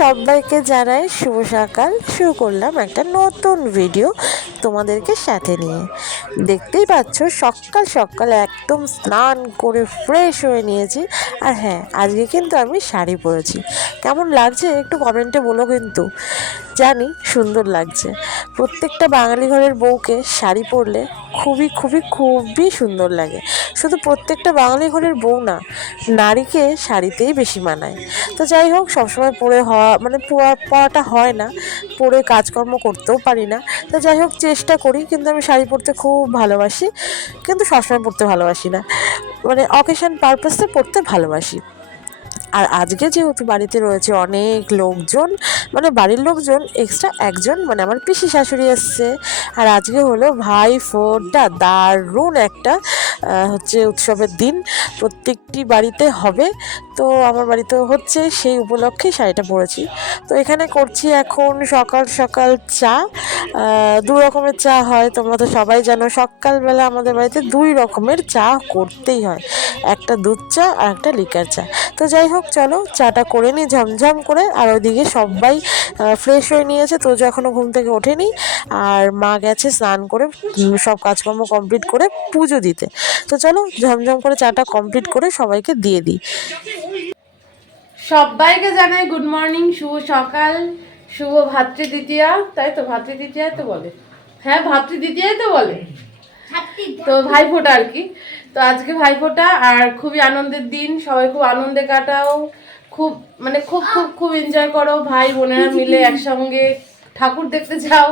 সবাইকে জানাই শুভ সকাল। শুরু করলাম একটা নতুন ভিডিও তোমাদেরকে সাথে নিয়ে। দেখতেই পাচ্ছ, সকাল সকাল একদম স্নান করে ফ্রেশ হয়ে নিয়েছি। আর হ্যাঁ আজকে কিন্তু আমি শাড়ি পরেছি। কেমন লাগছে একটু কমেন্টে বলো কিন্তু। জানি, সুন্দর লাগছে। প্রত্যেকটা বাঙালি ঘরের বউকে শাড়ি পরলে খুবই খুবই খুবই সুন্দর লাগে। শুধু প্রত্যেকটা বাঙালি ঘরের বউ না, নারীকে শাড়িতেই বেশি মানায়। তো যাই হোক, সবসময় পরে হওয়া মানে পরাটা হয় না। পরে কাজকর্ম করতেও পারি না। তো যাই হোক, চেষ্টা করি, কিন্তু আমি শাড়ি পরতে খুব ভালোবাসি, কিন্তু সবসময় পড়তে ভালোবাসি না। মানে অকেশন পারপাসে পড়তে ভালোবাসি। আর আজকে যেহেতু বাড়িতে রয়েছে অনেক লোকজন মানে বাড়ির লোকজন এক্সট্রা একজন মানে আমার পিসি শাশুড়ি এসছে। আর আজকে হলো ভাই ফোরটা, দারুণ একটা হচ্ছে উৎসবের দিন প্রত্যেকটি বাড়িতে হবে। তো আমার বাড়িতেও হচ্ছে সেই উপলক্ষে শাড়িটা পরেছি। তো এখানে করছি এখন সকাল সকাল চা। দু রকমের চা হয়, তোমরা তো সবাই জানো। সকালবেলা আমাদের বাড়িতে দুই রকমের চা করতেই হয়। একটা দুধ চা আর একটা লিকার চা। তো যাই হোক, চলো চাটা করে নিই ঝমঝম করে। আর ওইদিকে সবাই ফ্রেশ হয়ে নিয়েছে তো এখনও ঘুম থেকে ওঠেনি। আর মা গেছে স্নান করে সব কাজকর্ম কমপ্লিট করে পুজো দিতে। তো চলো ঝমঝম করে চাটা কমপ্লিট করে সবাইকে দিয়ে দিই। সবাইকে জানাই গুড মর্নিং শুভ সকাল শুভ ভাতৃ দ্বিতীয়া তাই তো ভাতৃ দ্বিতীয়াই তো বলে। হ্যাঁ ভাতৃ দ্বিতীয়াই তো বলে। তো ভাইফোঁটা আর কি। তো আজকে ভাইফোঁটা আর খুবই আনন্দের দিন সবাই খুব আনন্দে কাটাও। খুব মানে খুব খুব খুব এনজয় করো, ভাই, বোনেরা মিলে একসঙ্গে ঠাকুর দেখতে যাও,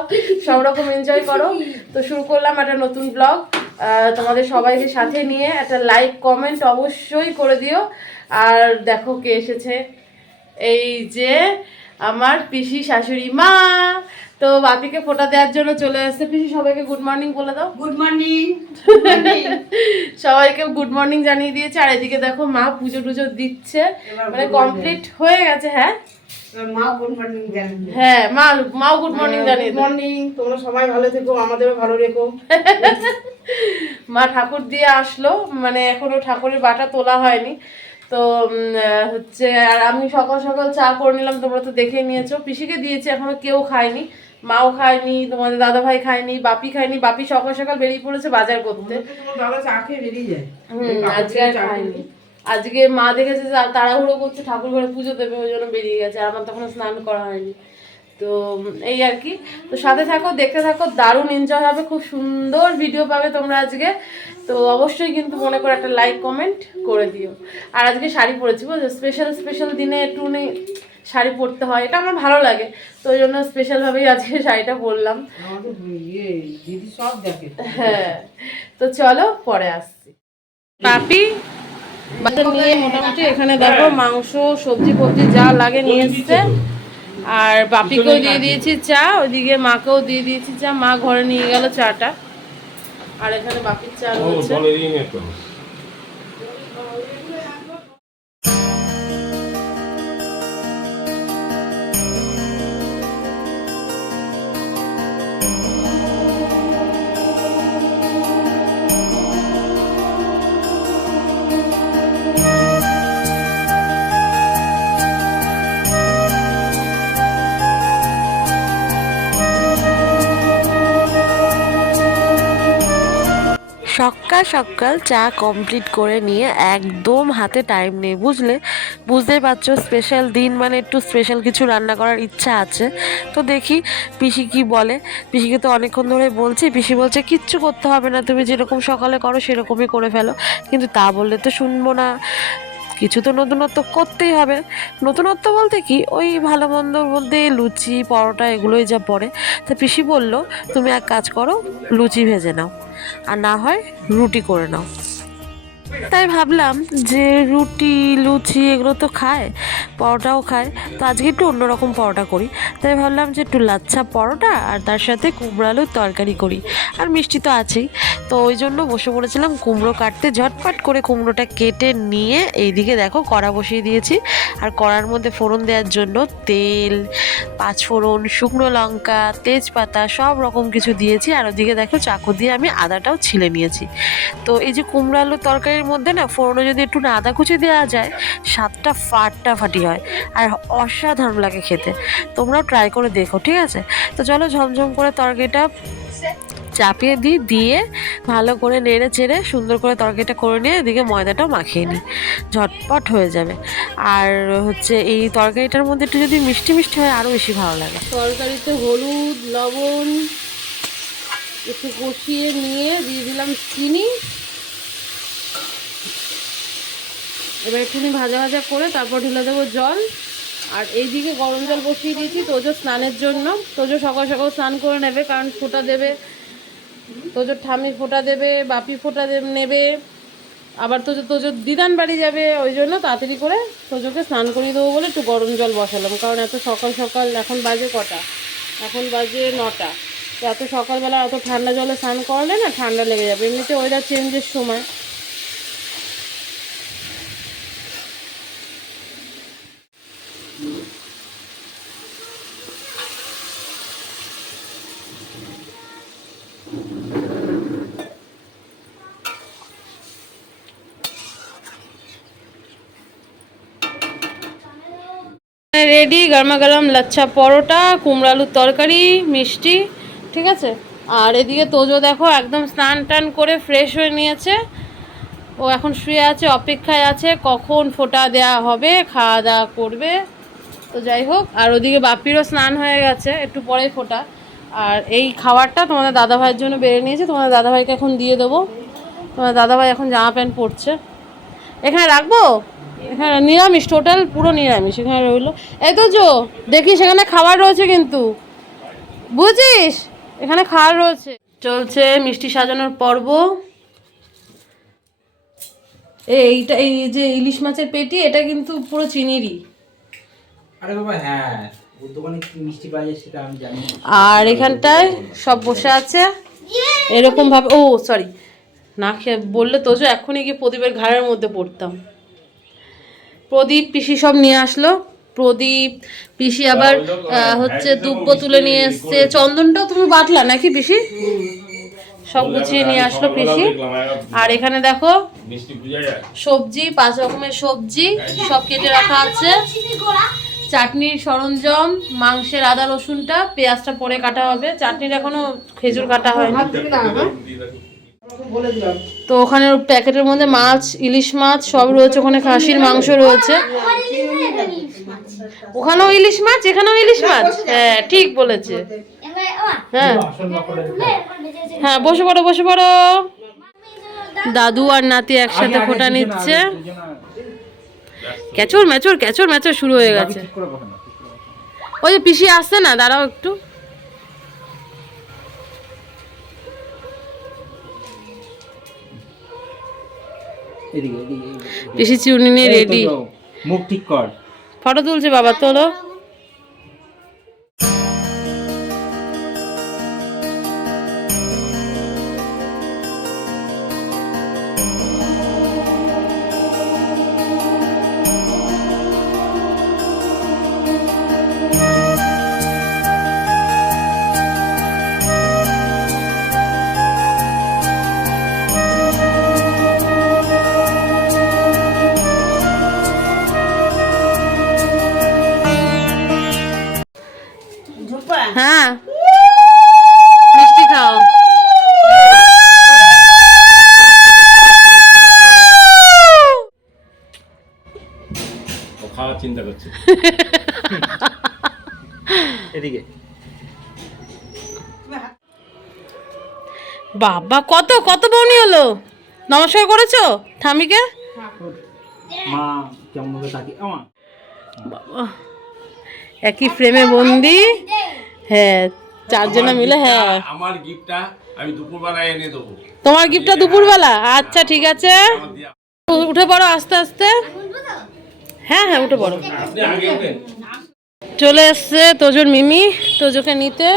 সব রকম এনজয় করো। তো শুরু করলাম একটা নতুন ব্লগ তোমাদের সবাইকে সাথে নিয়ে একটা লাইক কমেন্ট অবশ্যই করে দিও। আর দেখো কে এসেছে। এই যে আমার পিসি শাশুড়ি মা। তো বাপিকে ফোটা দেওয়ার জন্য চলে আসছে। পিসি সবাইকে গুড মর্নিং বলে দাও। গুড মর্নিং সবাইকে গুড মর্নিং জানিয়ে দিয়েছে। আর এদিকে দেখো মা পুজো টুজো দিচ্ছে। মানে কমপ্লিট হয়ে গেছে হ্যাঁ? মা গুড মর্নিং হ্যাঁ মা মাও গুড মর্নিং জানিয়ে মর্নিং তোমরা সবাই ভালো থেকো আমাদেরও ভালো রেখো। মা ঠাকুর দিয়ে আসলো। মানে এখনও ঠাকুরের বাটা তোলা হয়নি। তো হচ্ছে আর আমি সকাল সকাল চা করে নিলাম তোমরা তো দেখে নিয়েছো। পিসিকে দিয়েছি এখনও কেউ খায়নি। মাও খায়নি তোমাদের দাদা ভাই খায়নি বাপি খায়নি বাপি সকাল সকাল বেরিয়ে পড়েছে বাজার করতে। তোমার দাদা চা খেয়ে বেরিয়ে যায়। হুম, আজকে আর খাইনি আজকে মা দেখেছে যে তাড়াহুড়ো করছে ঠাকুর ঘরে পুজো দেবে ওই জন্য বেরিয়ে গেছে আর আমার তখন স্নান করা হয়নি। তো এই আর কি। তো সাথে থাকো দেখতে থাকো দারুণ এনজয় হবে খুব সুন্দর ভিডিও পাবে তোমরা আজকে। তো অবশ্যই কিন্তু মনে করে একটা লাইক কমেন্ট করে দিও। আর আজকে শাড়ি পরেছি বুঝছ স্পেশাল স্পেশাল দিনে একটু শাড়ি পরতে হয় এটা আমার ভালো লাগে। তো ওই জন্য স্পেশালভাবেই আজকে শাড়িটা পরলাম। ইয়ে দিদি সব দেখে। হ্যাঁ তো চলো পরে আসছি। পাপি নিয়ে মোটামুটি এখানে দেখো মাংস সবজি ফবজি যা লাগে নিয়ে এসছে। আর বাপিকেও দিয়ে দিয়েছি চা ওইদিকে মাকেও দিয়ে দিয়েছি চা মা ঘরে নিয়ে গেল চাটা। আর এখানে বাপির চা রয়েছে। সকাল সকাল চা কমপ্লিট করে নিয়ে একদম হাতে টাইম নেই, বুঝলে? বুঝতে পারছ স্পেশাল দিন মানে একটু স্পেশাল কিছু রান্না করার ইচ্ছা আছে। তো দেখি পিসি কি বলে। পিসিকে তো অনেকক্ষণ ধরে বলছি, পিসি বলছে, কিচ্ছু করতে হবে না, তুমি যেরকম সকালে করো, সেরকমই করে ফেলো। কিন্তু তা বললে তো শুনব না। কিছু তো নতুনত্ব করতেই হবে। নতুনত্ব বলতে কি? ওই ভালো মন্দর মধ্যে লুচি, পরোটা এগুলোই যা পড়ে। তা পিসি বলল, তুমি এক কাজ করো, লুচি ভেজে নাও। আর না হয় রুটি করে নাও। তাই ভাবলাম যে রুটি, লুচি এগুলো তো খায়। পরোটাও খায়। তো আজকে একটু অন্যরকম পরোটা করি। তাই ভাবলাম যে একটু লাচ্ছা পরোটা আর তার সাথে কুমড়ো আলুর তরকারি করি। আর মিষ্টি তো আছেই। তো ওই জন্য বসে পড়েছিলাম কুমড়ো কাটতে। ঝটপট করে কুমড়োটা কেটে নিয়ে এইদিকে দেখো কড়া বসিয়ে দিয়েছি। আর কড়ার মধ্যে ফোড়ন দেওয়ার জন্য তেল, পাঁচ ফোড়ন, শুকনো লঙ্কা, তেজপাতা সব রকম কিছু দিয়েছি। আর ওদিকে দেখো চাকু দিয়ে আমি আদাটাও ছিলে নিয়েছি। তো এই যে কুমড়ো আলুর তরকারির মধ্যে না ফোড়নে যদি একটু না আদা কুচি দেওয়া যায়, স্বাদটা ফাটাফাটি হয়। আর অসাধারণ লাগে খেতে। তোমরাও ট্রাই করে দেখো, ঠিক আছে? তো চলো ঝমঝম করে তরকারিটা চাপিয়ে দিই, দিয়ে ভালো করে নেড়ে চেড়ে সুন্দর করে তরকারিটা করে নিয়ে এদিকে ময়দাটাও মাখিয়ে নিই। ঝটপট হয়ে যাবে। আর হচ্ছে এই তরকারিটার মধ্যে একটু যদি মিষ্টি মিষ্টি হয়, আরও বেশি ভালো লাগে। তরকারিতে হলুদ, লবণ একটু কষিয়ে নিয়ে দিয়ে দিলাম চিনি। এবার একটুখানি ভাজা ভাজা করে তারপর ঢেলে দেবো জল। আর এইদিকে গরম জল বসিয়ে দিয়েছি তোজো স্নানের জন্য। তোজো সকাল সকাল স্নান করে নেবে, কারণ ফোঁটা দেবে। তোজোর ঠামি ফোঁটা দেবে, বাপি ফোঁটা নেবে। আবার তোজো তোজো দিদান বাড়ি যাবে, ওই জন্য তাড়াতাড়ি করে তোজোকে স্নান করিয়ে দেবো বলে একটু গরম জল বসালাম। কারণ এত সকাল সকাল, এখন বাজে কটা? এখন বাজে নটা। তো এত সকালবেলা এত ঠান্ডা জলে স্নান করালে না ঠান্ডা লেগে যাবে। এমনিতে ওয়েদার চেঞ্জের সময়। রেডি গরমা গরম লাচ্ছা পরোটা কুমড়ো আলুর তরকারি, মিষ্টি, ঠিক আছে? আর এদিকে তোজো দেখো একদম স্নান টান করে ফ্রেশ হয়ে নিয়েছে। ও এখন শুয়ে আছে, অপেক্ষায় আছে, কখন ফোঁটা দেয়া হবে, খাওয়া দাওয়া করবে। তো যাই হোক, আর ওদিকে বাপিরও স্নান হয়ে গেছে, একটু পরে ফোটা। আর এই খাবারটা তোমাদের দাদাভাইয়ের জন্য বেড়ে নিয়েছে, তোমাদের দাদাভাইকে এখন দিয়ে দেবো। তোমাদের দাদাভাই এখন জামা প্যান্ট পরছে। এখানে রাখব? এখানে নিরামিষ টোটাল পুরো নিরামিষ। এখানে রইল। এই তো জো দেখি সেখানে খাবার রয়েছে কিন্তু। বুঝিস? এখানে খাবার রয়েছে। চলছে মিষ্টি সাজানোর পর্ব। এই এইটা এই যে ইলিশ মাছের পেটি এটা কিন্তু পুরো চিনিরই। আরে বাবা হ্যাঁ মিষ্টি পাওয়া যায় সেটা আমি জানি আর এখানটায় সব বসে আছে। এরকম ভাবে ও সরি না খেয়ে বললে তো এখনই গিয়ে প্রদীপের ঘাড়ের মধ্যে পড়তাম। প্রদীপ পিসি সব নিয়ে আসলো। প্রদীপ পিসি আবার হচ্ছে দুব্ব তুলে নিয়ে এসছে। চন্দনটাও তুমি বাটলা নাকি পিসি? সব গুছিয়ে নিয়ে আসলো পিসি। আর এখানে দেখো সবজি পাঁচ রকমের সবজি সব কেটে রাখা আছে। চাটনির সরঞ্জাম মাংসের আদা রসুনটা পেঁয়াজটা পরে কাটা হবে। চাটনির এখনও খেজুর কাটা হয়নি। তো ওখানে প্যাকেটের মধ্যে মাছ ইলিশ মাছ সব রয়েছে। ওখানে খাসির মাংস রয়েছে। ওখানেও ইলিশ মাছ এখানেও ইলিশ মাছ? হ্যাঁ ঠিক বলেছে। হ্যাঁ। হ্যাঁ বসে পড়ো বসে পড়ো। দাদু আর নাতি একসাথে ফোটা নিচ্ছে। ক্যাচর ম্যাচর ক্যাচর ম্যাচর শুরু হয়ে গেছে। ওই যে পিসি আসছে না দাঁড়াও একটু। পিসি এদিকে নিয়ে রেডি মুখ ঠিক কর। ফটো তুলছে বাবা তোলো। বাবা কত কত বউনি হলো? নমস্কার করেছ ঠামিকে আমা একই ফ্রেমে বন্দি। হ্যাঁ চারজনে মিলে হ্যাঁ। আমার গিফটটা আমি দুপুরবেলায় এনে দেবো। তোমার গিফটটা দুপুরবেলা? আচ্ছা ঠিক আছে। উঠে পড়ো আস্তে আস্তে। হ্যাঁ হ্যাঁ উঠে পড়ো। চলে এসছে তোজোর মিমি তোজোকে নিতে।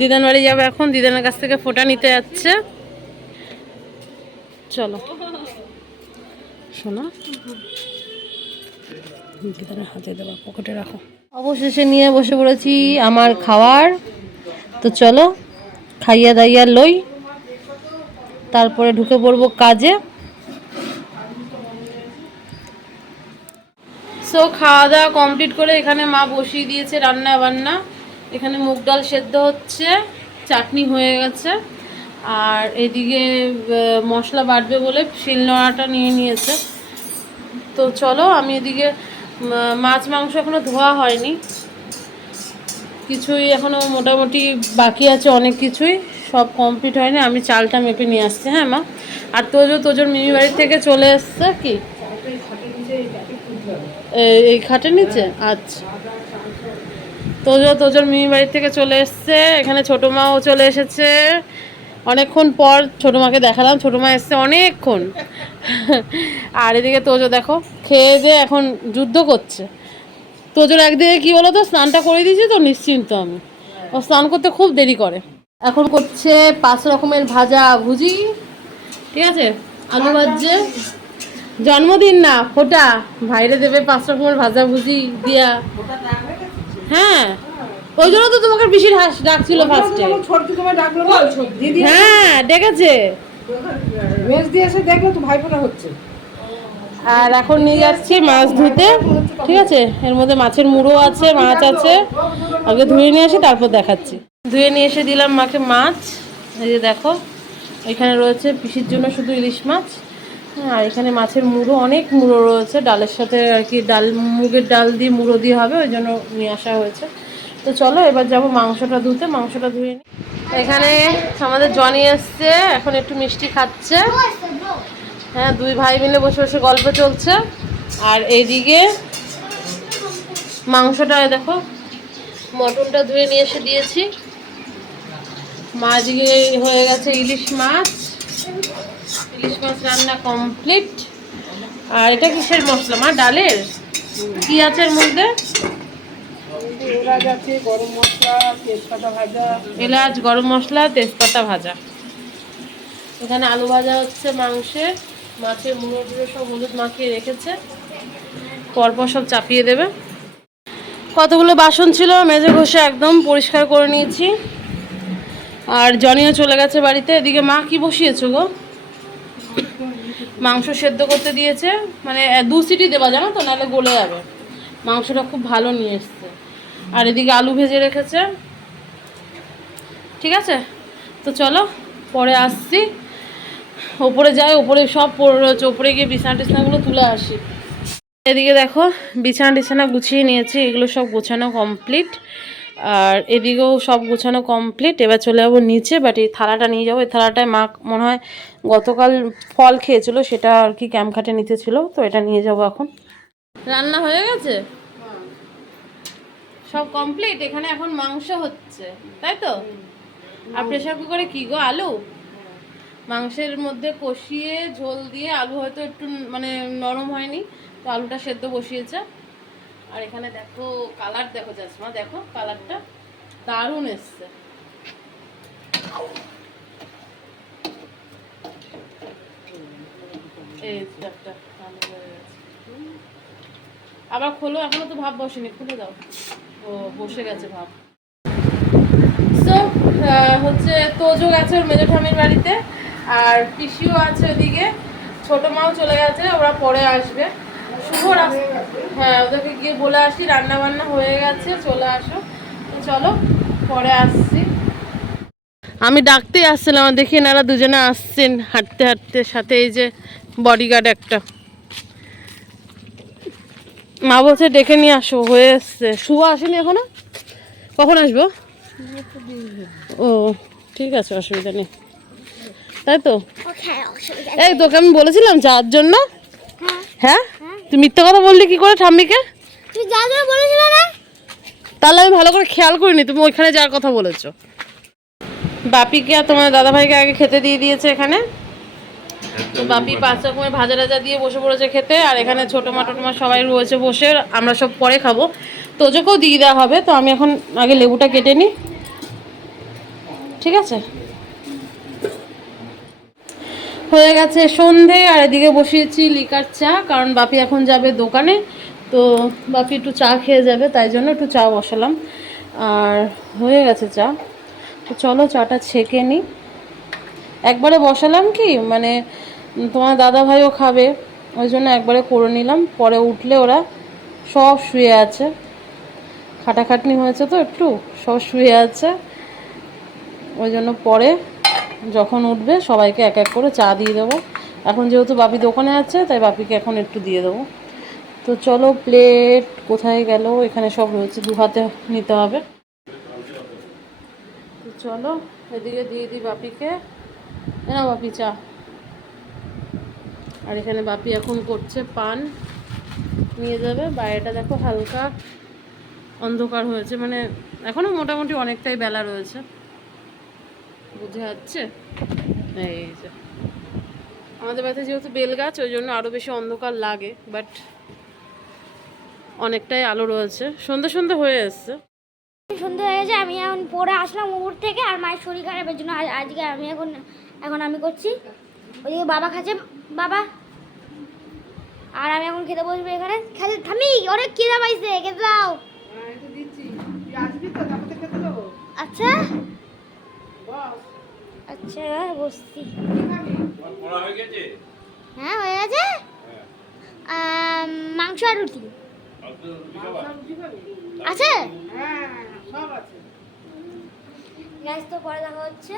দিদান বাড়ি যাব এখন, দিদানের কাছ থেকে ফোটা নিতে যাচ্ছে। চলো। শোনো। দিদানের হাতে দেওয়া পকেটে রাখো। অবশেষে নিয়ে বসে পড়েছি আমার খাওয়ার। তো চলো, খাইয়া দাইয়া লই। তারপরে ঢুকে পড়ব কাজে। সো খাওয়া দাওয়া কমপ্লিট করে এখানে মা বসিয়ে দিয়েছে রান্না বান্না এখানে মুগ ডাল সেদ্ধ হচ্ছে চাটনি হয়ে গেছে। আর এদিকে মশলা বাড়বে বলে শিলনোড়াটা নিয়ে নিয়েছে। তো চলো আমি এদিকে মাছ মাংস এখনও ধোয়া হয়নি। কিছুই এখনও মোটামুটি বাকি আছে অনেক কিছুই সব কমপ্লিট হয়নি। আমি চালটা মেপে নিয়ে আসছি হ্যাঁ মা? আর তোজো তোজোর মিমি বাড়ি থেকে চলে এসছে কি? এই খাটের নিচে? আচ্ছা। তোজো, তোজোর মিমি বাড়ি থেকে চলে এসছে। এখানে ছোটো মাও চলে এসেছে। অনেকক্ষণ পর ছোটো মাকে দেখালাম। ছোটো মা এসছে অনেকক্ষণ। আর এদিকে তোজো দেখো, খেয়ে দিয়ে এখন যুদ্ধ করছে। তোজোর একদিকে কি বলো তো, স্নানটা করে দিয়েছি তো, নিশ্চিন্ত আমি। ও স্নান করতে খুব দেরি করে। এখন করছে পাঁচ রকমের ভাজা ভুজি। ঠিক আছে? আলু ভাজছে। জন্মদিন না, ফোটা। ভাইরে দেবে পাঁচ রকমের ভাজা ভুজি দিয়া। হ্যাঁ। ওই জন্য তো তোমাকে বেশি হাস- ডাকছিল ফার্স্টে ছোট তোমায় ডাকলো না দিদি হ্যাঁ ডেকেছে। মেজ দিয়ে এসে দেখল তো ভাইফোঁটা হচ্ছে। আর এখন নিয়ে যাচ্ছি মাছ ধুতে। ঠিক আছে? এর মধ্যে মাছের মুড়ো আছে মাছ আছে। আগে ধুয়ে নিয়ে আসি তারপর দেখাচ্ছি। ধুয়ে নিয়ে এসে দিলাম মাকে মাছ। এই যে দেখো এখানে রয়েছে পিসির জন্য শুধু ইলিশ মাছ। আর এখানে মাছের মুড়ো, অনেক মুড়ো রয়েছে। ডালের সাথে আর কি ডাল, মুগের ডাল দিয়ে মুড়ো দিয়ে হবে, ওই জন্য নিয়ে আসা হয়েছে। তো চলো, এবার যাব মাংসটা ধুতে। মাংসটা ধুয়ে নিই এখানে আমাদের জনি এসছে, এখন একটু মিষ্টি খাচ্ছে। হ্যাঁ দুই ভাই মিলে বসে বসে গল্প চলছে। আর এইদিকে মাংসটা দেখো, মটনটা ধুয়ে নিয়ে এসে দিয়েছি। মা এদিকে হয়ে গেছে ইলিশ মাছ। ইলিশ মাছ রান্না কমপ্লিট আর এটা কিসের মশলা? মা ডালের? কি আছে এর মধ্যে? এলাচ গরম মশলা তেজপাতা ভাজা। এলাচ গরম মশলা তেজপাতা ভাজা। এখানে আলু ভাজা হচ্ছে মাংসের মাছের মুড়ো টুড়ো সব হলুদ মাখিয়ে রেখেছে। পরপর সব চাপিয়ে দেবে। কতগুলো বাসন ছিল? মেজে ঘষে একদম পরিষ্কার করে নিয়েছি। আর জনিও চলে গেছে বাড়িতে। এদিকে মা কি বসিয়েছো গো? মাংস সেদ্ধ করতে দিয়েছে। মানে দু সিটি দেবা, জানো তো? নাহলে গলে যাবে। মাংসটা খুব ভালো নিয়ে এসছে। আর এদিকে আলু ভেজে রেখেছে। ঠিক আছে? তো চলো, পরে আসছি। ওপরে যাই, ওপরে সব পড়ে রয়েছে। ওপরে গিয়ে বিছানা টিছানাগুলো তুলে আসি। এদিকে দেখো, বিছানা টিছানা গুছিয়ে নিয়েছি। এগুলো সব গোছানো কমপ্লিট আর এদিকেও সব গোছানো কমপ্লিট এবার চলে যাব নিচে বাট এই থালাটা নিয়ে যাব। এই থালাটায় মা মনে হয় গতকাল ফল খেয়েছিল সেটা আর কি ক্যাম্প খাটে নিতে ছিল তো এটা নিয়ে যাব এখন। রান্না হয়ে গেছে? সব কমপ্লিট এখানে এখন মাংস হচ্ছে তাই তো? আর প্রেশার কুকারে কি গো আলু? মাংসের মধ্যে কষিয়ে ঝোল দিয়ে আলু হয়তো একটু মানে নরম হয়নি তো আলুটা সেদ্ধ বসিয়েছে। আর এখানে দেখো কালার দেখো চাষমা দেখো কালারটা দারুণ এসছে। আবার খোলো, এখনও তো ভাব বসেনি, খুলে দাও। ও, বসে গেছে ভাব। সো হচ্ছে তোজো গেছে ওর মেজো ঠামির বাড়িতে, আর পিসিও আছে ওদিকে। ছোট মাও চলে গেছে, ওরা পরে আসবে। শুভ হ্যাঁ ওদেরকে গিয়ে বলে আসি রান্না বান্না হয়ে গেছে চলে আসো। চলো পরে আসছি। আমি ডাকতেই আসছিলাম দেখি এনারা দুজনে আসছেন হাঁটতে হাঁটতে সাথে এই যে বডিগার্ড একটা। মা বলছে ডেকে নিয়ে আসো হয়ে এসছে। শুভ আসেনি এখনও? কখন আসব? ও ঠিক আছে অসুবিধা নেই। তাই তো? এই তোকে আমি বলেছিলাম যাওয়ার জন্য? হ্যাঁ? তুই মিথ্যে কথা বললি কি করে ঠাম্মিকে? তুই যা যা বলেছিল না? তাহলে আমি ভালো করে খেয়াল করিনি তুমি ওইখানে যাওয়ার কথা বলেছ। বাপিকে আর তোমার দাদাভাইকে আগে খেতে দিয়ে দিয়েছে এখানে? তো বাপি পাঁচ রকমের ভাজা টাজা দিয়ে বসে পড়েছে খেতে আর এখানে ছোটো মা টোটো মা সবাই রয়েছে বসে আমরা সব পরে খাব। তোজোকেও দিয়ে দেওয়া হবে তো আমি এখন আগে লেবুটা কেটে নিই। ঠিক আছে? হয়ে গেছে সন্ধে, আর এদিকে বসিয়েছি লিকার চা, কারণ বাপি এখন যাবে দোকানে। তো বাপি একটু চা খেয়ে যাবে, তাই জন্য একটু চা বসালাম। আর হয়ে গেছে চা। তো চলো চাটা ছেঁকে নিই। একবারে বসালাম কি? মানে তোমার দাদা ভাইও খাবে, ওই জন্য একবারে করে নিলাম। পরে উঠলে ওরা সব শুয়ে আছে। খাটাখাটনি হয়েছে তো একটু, সব শুয়ে আছে। ওই জন্য পরে যখন উঠবে সবাইকে এক এক করে চা দিয়ে দেবো। এখন যেহেতু বাপি দোকানে আছে, তাই বাপিকে এখন একটু দিয়ে দেবো। তো চলো প্লেট কোথায় গেল? এখানে সব রয়েছে, দু হাতে নিতে হবে। তো চলো, এদিকে দিয়ে দিই বাপিকে। এ নাও বাপি চা। আর এখানে বাপি এখন করছে পান। নিয়ে যাবে। বাইরেটা দেখো হালকা অন্ধকার হয়েছে। মানে এখনও মোটামুটি অনেকটাই বেলা রয়েছে। বুঝে যাচ্ছে? এই যে। আমাদের বাড়িতে যেহেতু বেল গাছ ওই জন্য আরও বেশি অন্ধকার লাগে বাট অনেকটাই আলো রয়েছে। সন্ধে সন্ধে হয়ে এসছে। সন্ধে হয়ে গেছে আমি এখন পরে আসলাম উপর থেকে আর মায়ের শরীর খারাপের জন্য আজ- আজকে আমি এখন এখন আমি করছি। ওইদিকে বাবা খাচ্ছে বাবা। আর আমি এখন খেতে বসবো এখানে। খেতে থামি অনেক খিদা পাইছে খেতে দাও। হ্যাঁ, এই তো দিচ্ছি। তুই আসবি তো? তারপর তো খেতে দেবো। আচ্ছা। আচ্ছা বসছি। হয়ে গেছে? হ্যাঁ হয়ে গেছে? মাংস আর রুটি। আছে? হ্যাঁ গ্যাস তো পরে দেখা হচ্ছে?